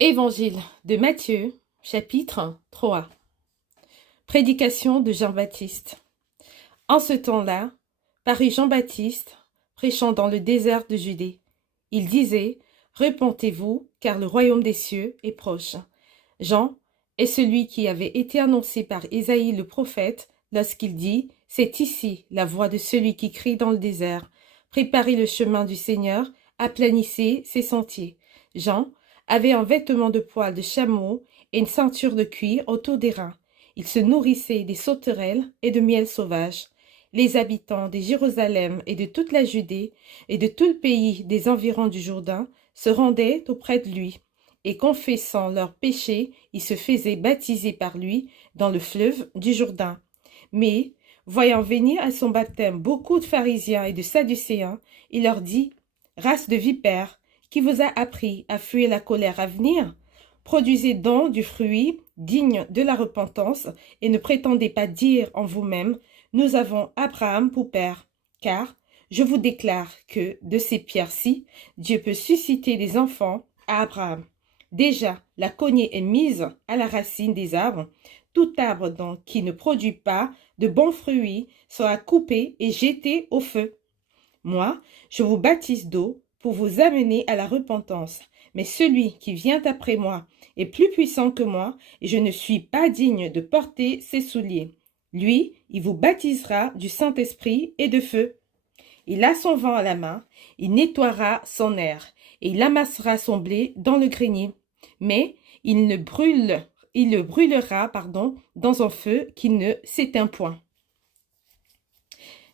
Évangile de Matthieu, chapitre 3. Prédication de Jean-Baptiste. En ce temps-là, parut Jean-Baptiste, prêchant dans le désert de Judée. Il disait, « Repentez-vous, car le royaume des cieux est proche. » Jean est celui qui avait été annoncé par Ésaïe le prophète lorsqu'il dit, « C'est ici la voix de celui qui crie dans le désert. Préparez le chemin du Seigneur, aplanissez ses sentiers. » Jean avait un vêtement de poil de chameau et une ceinture de cuir autour des reins. Il se nourrissait des sauterelles et de miel sauvage. Les habitants de Jérusalem et de toute la Judée et de tout le pays des environs du Jourdain se rendaient auprès de lui, et confessant leurs péchés, ils se faisaient baptiser par lui dans le fleuve du Jourdain. Mais, voyant venir à son baptême beaucoup de pharisiens et de sadducéens, il leur dit, « Race de vipères, qui vous a appris à fuir la colère à venir? Produisez donc du fruit digne de la repentance, et ne prétendez pas dire en vous-même, nous avons Abraham pour père, car je vous déclare que de ces pierres-ci, Dieu peut susciter des enfants à Abraham. Déjà, la cognée est mise à la racine des arbres. Tout arbre donc qui ne produit pas de bons fruits sera coupé et jeté au feu. Moi, je vous baptise d'eau pour vous amener à la repentance. Mais celui qui vient après moi est plus puissant que moi, et je ne suis pas digne de porter ses souliers. Lui, il vous baptisera du Saint-Esprit et de feu. Il a son vent à la main, il nettoiera son air, et il amassera son blé dans le grenier. Mais il le brûlera, dans un feu qui ne s'éteint point.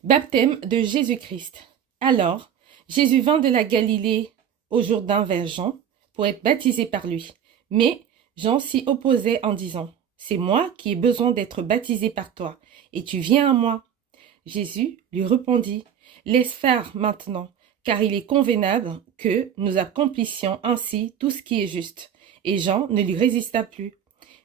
Baptême de Jésus-Christ. Alors, Jésus vint de la Galilée au Jourdain vers Jean pour être baptisé par lui. Mais Jean s'y opposait en disant, « C'est moi qui ai besoin d'être baptisé par toi, et tu viens à moi. » Jésus lui répondit, « Laisse faire maintenant, car il est convenable que nous accomplissions ainsi tout ce qui est juste. » Et Jean ne lui résista plus.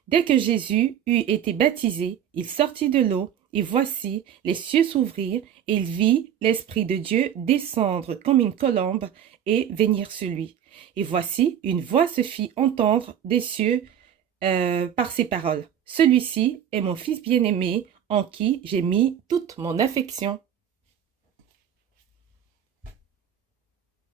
Dès que Jésus eut été baptisé, il sortit de l'eau, et voici, les cieux s'ouvrirent, et il vit l'Esprit de Dieu descendre comme une colombe et venir sur lui. Et voici, une voix se fit entendre des cieux par ces paroles. « Celui-ci est mon Fils bien-aimé, en qui j'ai mis toute mon affection. »